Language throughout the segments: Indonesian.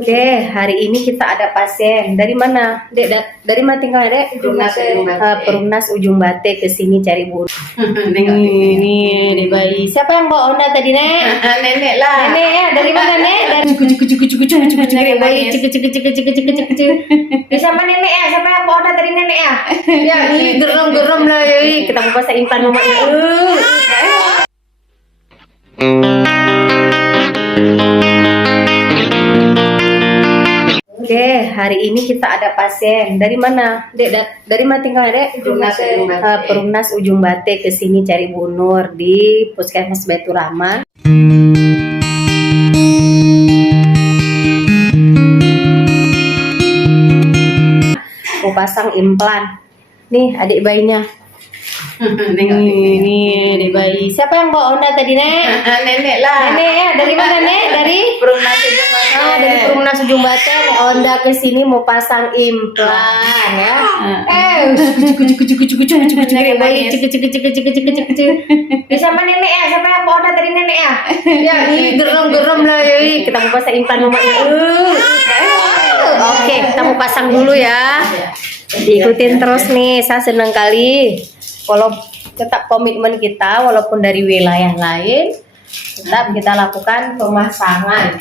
Oke, hari ini kita ada pasien. Dari mana, Dek? Dari mana tinggal, Dek? Perumnas Ujung Bate, ke sini cari bun. Ini Dek bayi. Siapa yang bawa Onda tadi, Nek? Nenek lah. Nenek ya, dari mana, Nek? Dari Dek bayi. Sama nenek ya, siapa yang bawa Onda tadi, nenek ya? Ya, ini geram-geram lah, kita mau pasang implan mamanya. Oke, hari ini kita ada pasien. Dari mana, Dek? Dari mana tinggal, Dek? Perumnas Ujung Bate, ke sini cari Bu Nur di Puskesmas Baitur Rahman. Mau pasang implan. Nih, adik bayinya. Ini adik bayi. Siapa yang bawa Onda tadi, Nek? Nenek lah. Nenek ya, dari mana, Nek? Dari Perumnas Ujung Bate. dari Perumnas Ujung Bate. Nek Onda ke sini mau pasang implan ya. Nenek bayi sama nenek ya, siapa yang bawa Onda tadi, nenek ya? Ya, ini geram-geram lah, kita mau pasang implan mamanya. Oke, kita mau pasang dulu ya. Diikutin terus nih, saya senang kali. Kalau tetap komitmen kita, walaupun dari wilayah lain, tetap kita lakukan pemasangan.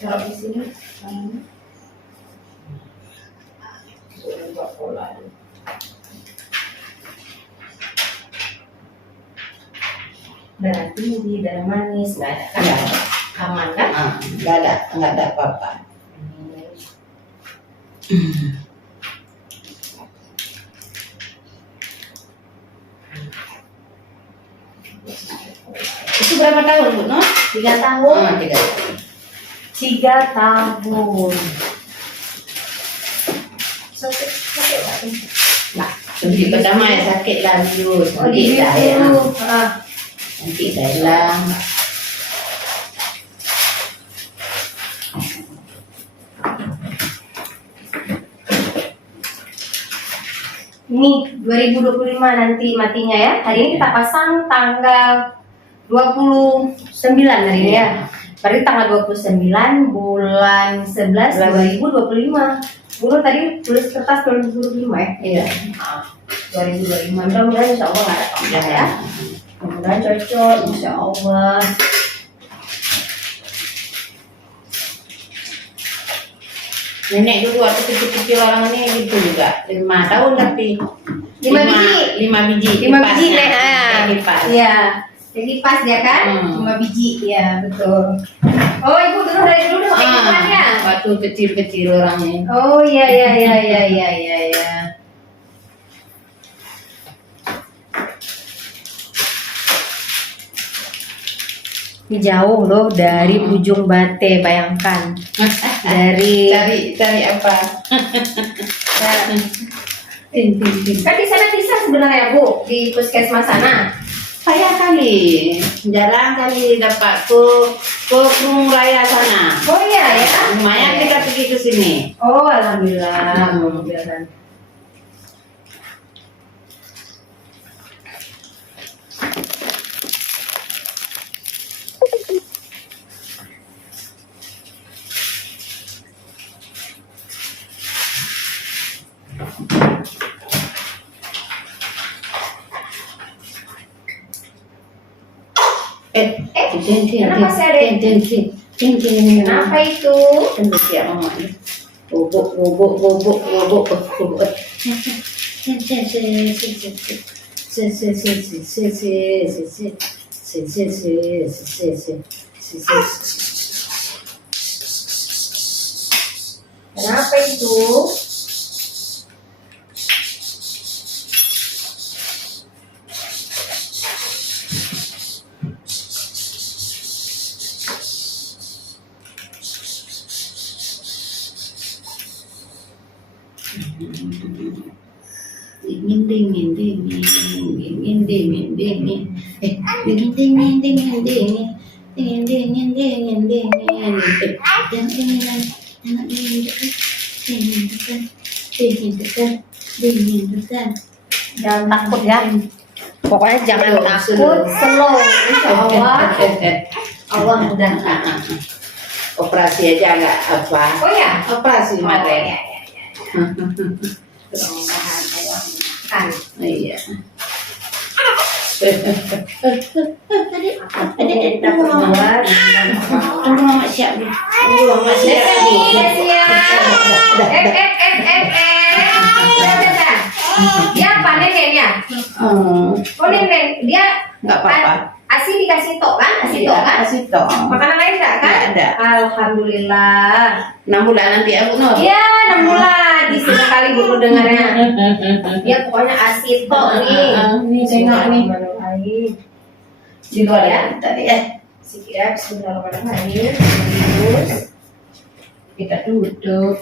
Kalau di sini, berarti di dalam manis nggak ada kan? Aman kan? Nggak ada apa-apa. Itu berapa tahun, Bu? No? 3 tahun. 3 tahun. Sakit Nah, suntik pertama ya sakit lanjut. di Nanti dulu. nanti dah hilang. Ini 2025 nanti matinya ya. Hari ini kita pasang tanggal 29 hari ini ya. Berarti tanggal 29 bulan 11 2025. Bulan tadi tulis kertas 2025 ya? Iya. 2025. Mudah-mudahan insya Allah nggak ada apa-apa ya. Mudah-mudahan cocok, insya Allah. Nenek dulu waktu kecil-kecil orang ini gitu juga 5 tahun tapi 5 biji. 5 biji. 5 biji nih. Kipas. Iya. Jadi pas dia kan 5 biji. Iya, betul. Oh, Ibu dulu dari dulu udah pakai implan ya? Waktu kecil-kecil orangnya. Oh, iya. Ini jauh loh dari Ujung Bate, bayangkan. Dari cari apa? Kan di sana bisa sebenarnya, Bu, di puskesmas sana. Payah kali, jarang kali dapat ke Gunung Raya sana. Oh iya ya. Lumayan kita pergi ke sini. Oh, alhamdulillah. Alhamdulillah. Kenapa sih adek? Kenapa itu? Ya mama. Bubuk. Kenapa itu? Jangan takut ya. Pokoknya jangan takut, slow. Insya Allah, Allah mudahkan. Operasi aja nggak apa. Oh ya. Operasi Oh, mata. ya. Mudah-mudahan Allah mudahkan. Iya. Apapun yang kita perbuat, Tunggu mama siap dulu. Tunggu mama siap dulu. Dia apa neneknya? Oh, Oh nenek, dia nggak apa-apa. ASI dikasih tok kan? ASI tok kan? Kasih toh. Makanan lain enggak kan? Nggak ada. Alhamdulillah. 6 bulan nanti aku Nur. Ya, 6 bulan. Di sini kali dulu dengarnya. Ya pokoknya ASI tok nih. Nih tengok nih. Bismillahirrahmanirrahim. Di luar ya tadi ya. Siap, bismillahirrahmanirrahim. Terus Kita duduk.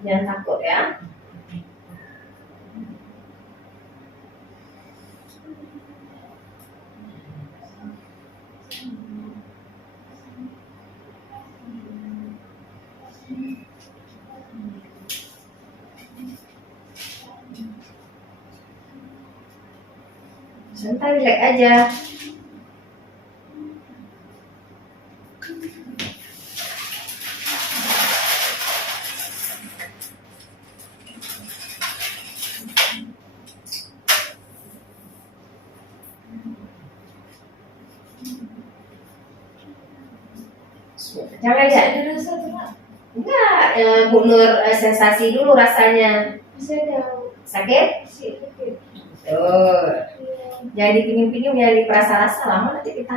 jangan takut ya. Santai, relax aja. Jangan ya. Enggak, Bu Nur sensasi dulu rasanya. Sakit? Tuh. Jangan dipinjam-pinjam, jangan diperasa-rasa, lama nanti kita.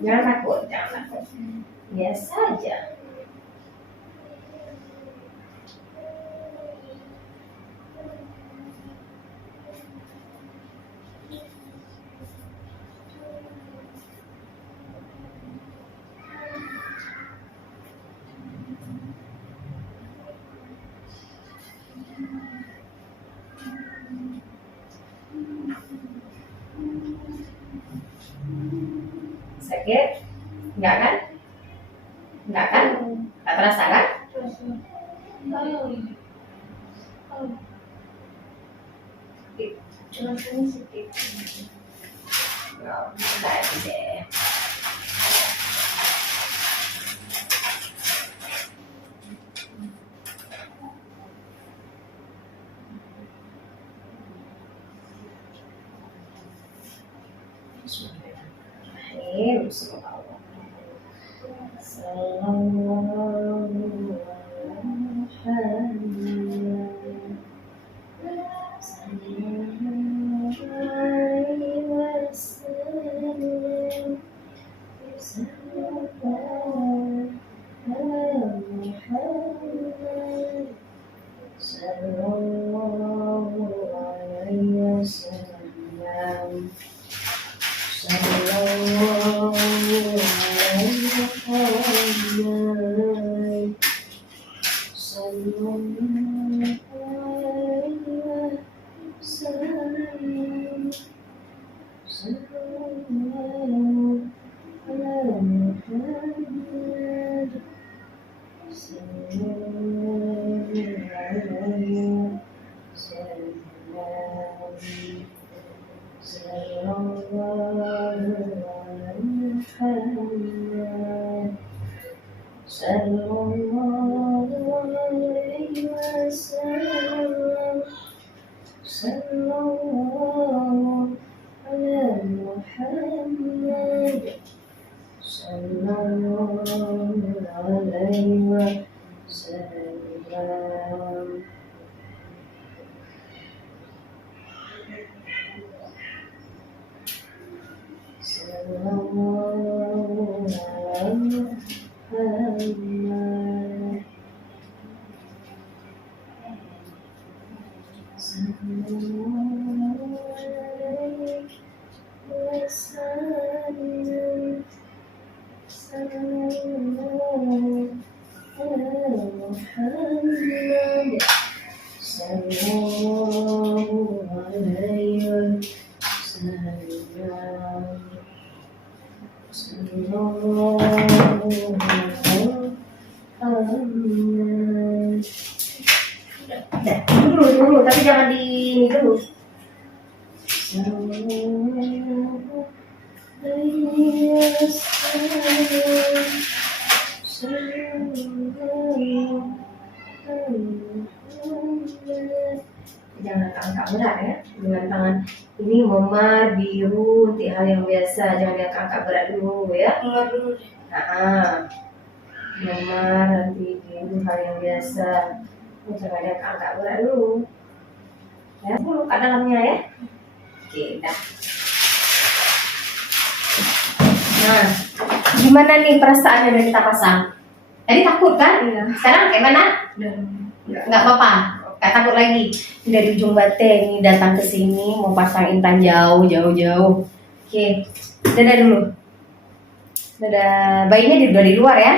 Jangan takut. Biasa aja. Sakit? Enggak kan? Enggak kan? Enggak terasa kan? Enggak deh. Bismillahirrahmanirrahim. Semoga Allah. Sallallahu alaihi wasallam. Sallallahu alaihi wasallam. Sallallahu alaihi wasallam. Sallallahu ala Muhammad. Sallallahu alaihi wasallam. Sallallahu alaihi wasallam. Sallallahu alaihi wasallam. Sallallahu ala Muhammad. Sallallahu alaihi wasallam. Sallallahu alaihi wasallam. Udah, dulu, tapi jangan di ini dulu. Sallallahu alaihi wasallam. Sallallahu alaihi wasallam. Jangan angkat berat ya, dengan tangan ini memar biru untuk hal yang biasa, jangan angkat berat dulu ya. Enggak dulu. Memar nanti biru hal yang biasa, jangan angkat berat dulu. Ya, dulu kat dalamnya ya. Oke, dah. Nah, gimana nih perasaan yang kita pasang? Tadi takut kan? Iya. Sekarang kayak mana? Nggak apa-apa, nggak takut lagi. Dari ujung Bate ini datang ke sini mau pasang intan jauh. Oke, dadah dulu. Dadah, bayinya udah di luar ya.